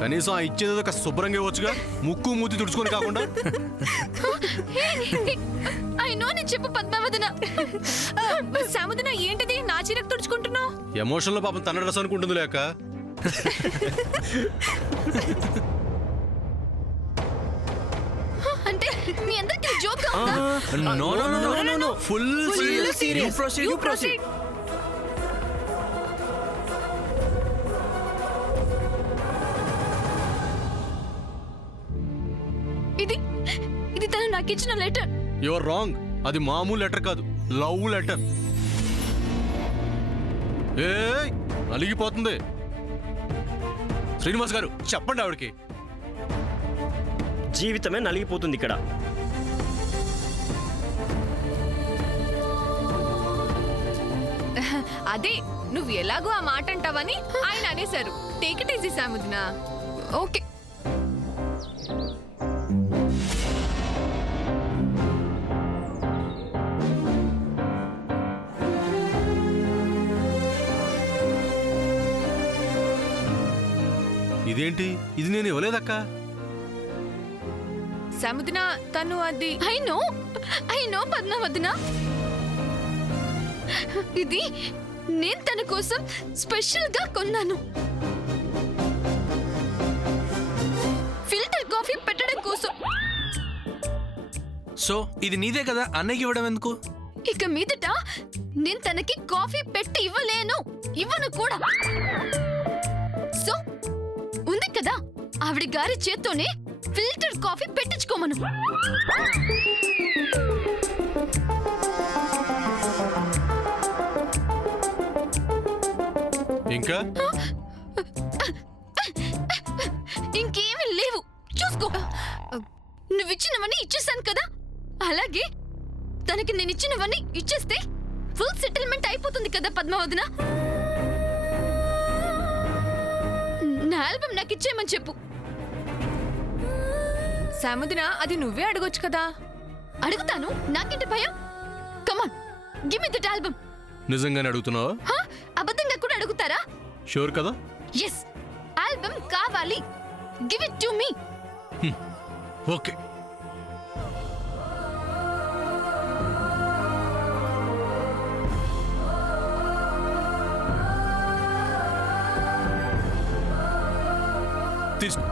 కనీసం ఆ ఇచ్చేది ఒక శుభ్రంగా ఇవ్వచ్చుగా, ముక్కు మూతి తుడుచుకొని కాకుండా. అయినో నేను చెప్పు పద్మావదన. సాముదన ఏంటిది నా చీరకు తుడుచుకుంటున్నావు? ఎమోషన్లో పాపం తన డ్రెస్ అనుకుంటుంది లేక. అంటే మీ అందరికి జోక్ ఫుల్ సీరియస్. ఇది తను నాకు ఇచ్చిన లెటర్. Your wrong. అది మామూలు లెటర్ కాదు, లవ్ లెటర్. ఏ అలిగిపోతుంది. శ్రీనివాస్ గారు చెప్పండి ఆవిడకి. జీవితమే నలిగిపోతుంది ఇక్కడ. అదే నువ్వు ఎలాగో ఆ మాట అంటావని ఆయన అనేశారు. టేక్ ఇట్ ఈజీ సాముదన. ఓకే. ఇదేంటి, ఇది నేను ఇవ్వలేదక్క. సాముదన తను అది ఐ నో పద్మావదన. ఇది నేను తన కోసం స్పెషల్ గా కొన్నాను. ఫిల్టర్ కాఫీ పెట్టడం కోసం. సో ఇది నీదే కదా, అన్నయ్యకి ఇవ్వడం ఎందుకు? ఇక మీదట నేను తనకి కాఫీ పెట్టి ఇవ్వను కూడా. సో ఉంది కదా ఆవిడ గారి చేత్తోనే ఫిల్టర్ కాఫీ పెట్టించుకోమను. ఇంకా ఇంకేమీ లేవు, చూసుకో. నువ్విచ్చినవన్నీ ఇచ్చేసాను కదా, అలాగే తనకి నేను ఇచ్చినవన్నీ ఇచ్చేస్తే ఫుల్ సెటిల్మెంట్ అయిపోతుంది కదా పద్మావదన. నా ఆల్బమ్ నాకు ఇచ్చేయమని చెప్పు. సాముదన అది నువ్వే అడగొచ్చు కదా. అడుగుతాను, నాకేంటి భయం. Come on give me that album. నిజంగానే అడుగుతున్నావా? అబద్ధంగా కూడా అడుగుతారా? షూర్ కదా? ఎస్, ఆల్బమ్ కావాలి. Give it to me. Okay. తీసుకో.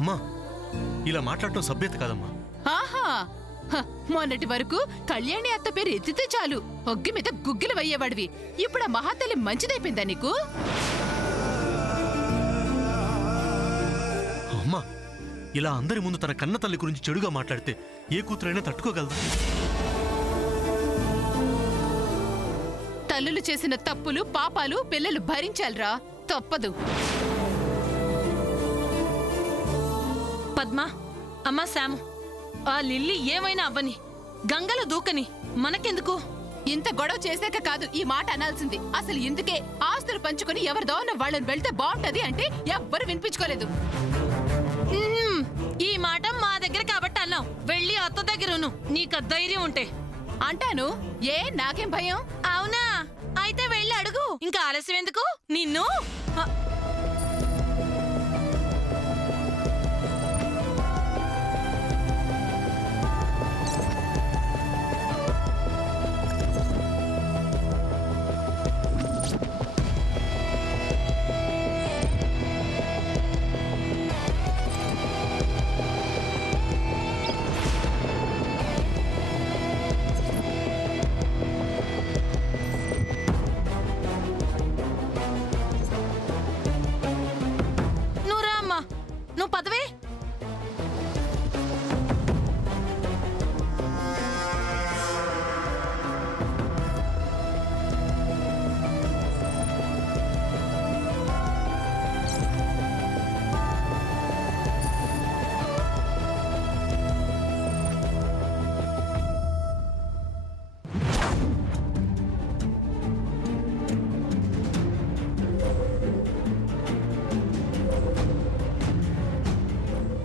అమ్మా, ఇలా మాట్లాడటం సభ్యత కాదమ్మా. ఆహా, మొన్నటి వరకు కళ్యాణి అత్త పేరు ఎత్తితే చాలు ఒగ్గి మీద గుగ్గిలు వయ్యేవాడివి. ఇప్పుడు ఆ మహాతల్లి మంచిదైపోయిందా నీకు? అమ్మా, ఇలా అందరి ముందు తన కన్న తల్లి గురించి చెడుగా మాట్లాడితే ఏ కూతురైనా తట్టుకోగలదా? తల్లులు చేసిన తప్పులు పాపాలు పిల్లలు భరించాలిరా, తప్పదు. పద్మ, అమ్మా శాము, ఆ లిల్లీ ఏమైనా అవ్వని, గంగలో దూకని, మనకెందుకు? ఇంత గొడవ చేశాక కాదు ఈ మాట అనాల్సింది. అసలు ఇందుకే ఆస్తులు పంచుకొని ఎవరిదో వాళ్ళని వెళ్తే బాగుంటది అంటే ఎవ్వరు వినిపించుకోలేదు. ఈ మాట మా దగ్గర కాబట్టి అన్నావు. వెళ్ళి అత్త దగ్గరును, నీకు ధైర్యం ఉంటే. అంటాను, ఏ నాకేం భయం? అవునా, అయితే వెళ్ళి అడుగు. ఇంకా ఆలస్యం ఎందుకు? నిన్ను నువ్వు పదవే.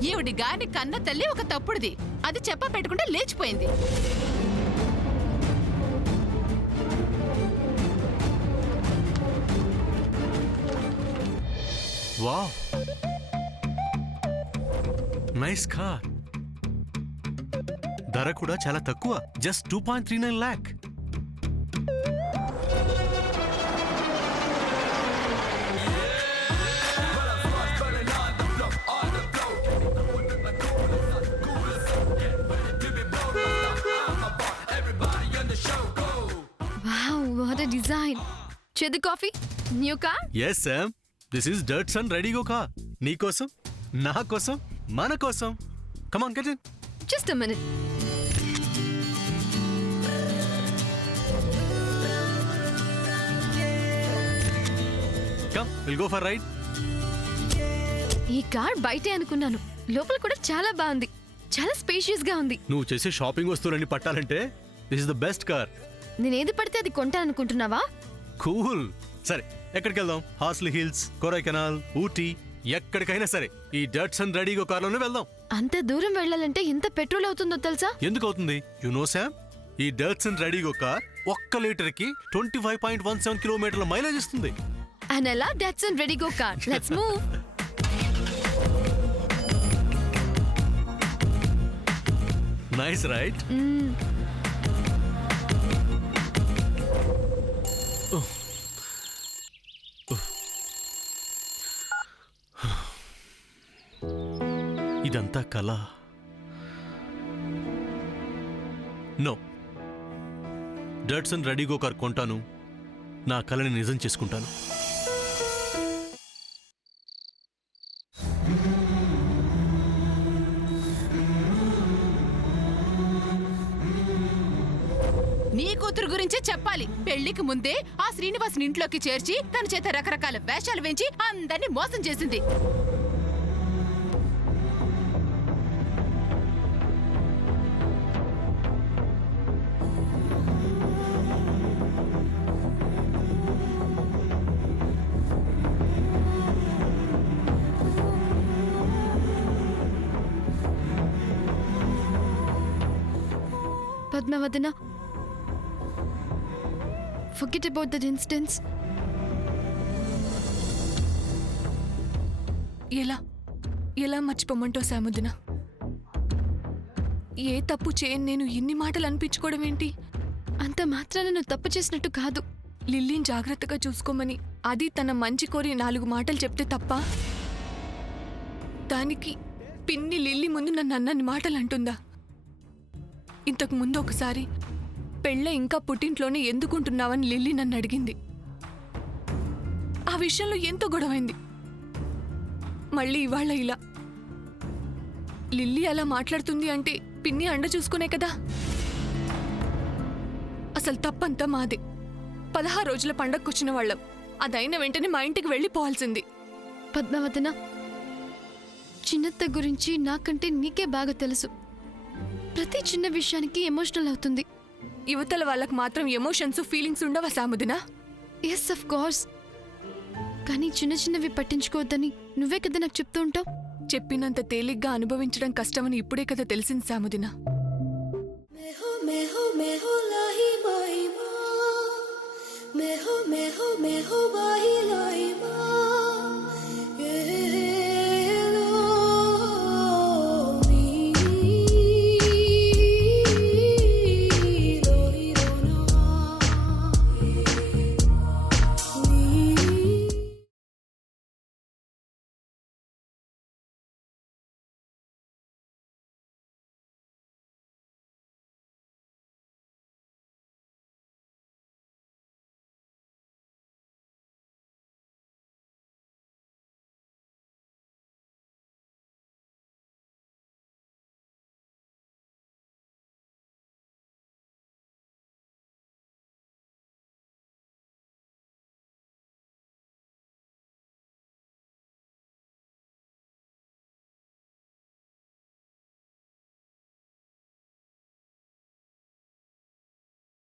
ఈవిడి గాని కన్న తల్లి ఒక తప్పుడుది. అది చెప్ప పెట్టకుండా లేచిపోయింది. Wow, nice car. ధర కూడా చాలా తక్కువ, just 2.39 lakh. Wow, what a design. చేదు coffee, new car. Yes Sam, this is Datsun redi GO car. నీ కోసం, నా కోసం, మన కోసం. Come on get in. Just a minute. Come, will go for ride. ఈ కార్ బయటే అనుకున్నాను, లోపల కూడా చాలా బాగుంది. చాలా స్పేషియస్ గా ఉంది. నువ్వు చేసే షాపింగ్ వస్తువులన్నీ పట్టాలంటే this is the best car. నేనేది పడితే అది కొంటాననుకుంటున్నావా? కూల్. సరే, ఎక్కడికి వెళ్దాం? హార్స్లీ హిల్స్, కొరైకెనాల్, ఊటీ, ఎక్కడికైనా సరే ఈ డర్ట్సన్ రెడీగో కార్లోనే వెళ్దాం. అంత దూరం వెళ్ళాలంటే ఎంత పెట్రోల్ అవుతుందో తెలుసా? ఎందుకు అవుతుంది? యు నో శామ్, ఈ డర్ట్సన్ రెడీగో కార్ 1 లీటర్కి 25.17 కిలోమీటర్ల మైలేజ్ ఇస్తుంది. And I love Datsun Ready Go car. Let's move. Nice, right? ఇదంతా కళ. నో, డర్ట్సన్ రెడీగో కార్ కొంటాను, నా కళని నిజం చేసుకుంటాను. నీ కూతురు గురించే చెప్పాలి. పెళ్లికి ముందే ఆ శ్రీనివాసుని ఇంట్లోకి చేర్చి తన చేత రకరకాల వేషాలు వేయించి అందరినీ మోసం చేసింది. పద్మావదన, forget about that instance. ఎలా మర్చిపోమంటావు సాముదిన? ఏ తప్పు చేయని నేను ఇన్ని మాటలు అనిపించుకోవడం ఏంటి? అంత మాత్రాన నువ్వు తప్పు చేసినట్టు కాదు. లిల్లీని జాగ్రత్తగా చూసుకోమని అది తన మంచి కోరి 4 మాటలు చెప్తే తప్ప, దానికి పిన్ని లిల్లీ ముందు నన్ను అన్నన్ని మాటలు అంటుందా? ఇంతకు ముందు ఒకసారి పెళ్ళ ఇంకా పుట్టింట్లోనే ఎందుకుంటున్నావని లిల్లీ నన్ను అడిగింది. ఆ విషయంలో ఎంతో గొడవైంది. మళ్ళీ ఇవాళ ఇలా లిల్లీ అలా మాట్లాడుతుంది అంటే పిన్ని అండ చూసుకునే కదా. అసలు తప్పంతా మాదే. 16 రోజుల పండగకొచ్చిన వాళ్ళం. అదైన వెంటనే మా ఇంటికి వెళ్ళిపోవాల్సింది. పద్మావదన, చిన్నత్త గురించి నాకంటే నీకే బాగా తెలుసు. ప్రతి చిన్న విషయానికి ఎమోషనల్ అవుతుంది. యువతల వాళ్ళకు మాత్రం ఎమోషన్స్ ఫీలింగ్స్ ఉండవా సాముదినా? Yes, of course. కానీ చిన్న చిన్నవి పట్టించుకోవద్దని నువ్వే కదా నాకు చెప్తూ ఉంటావు. చెప్పినంత తేలిగ్గా అనుభవించడం కష్టమని ఇప్పుడే కదా తెలిసింది సాముదినా. मैं हो वाही लाई माँ।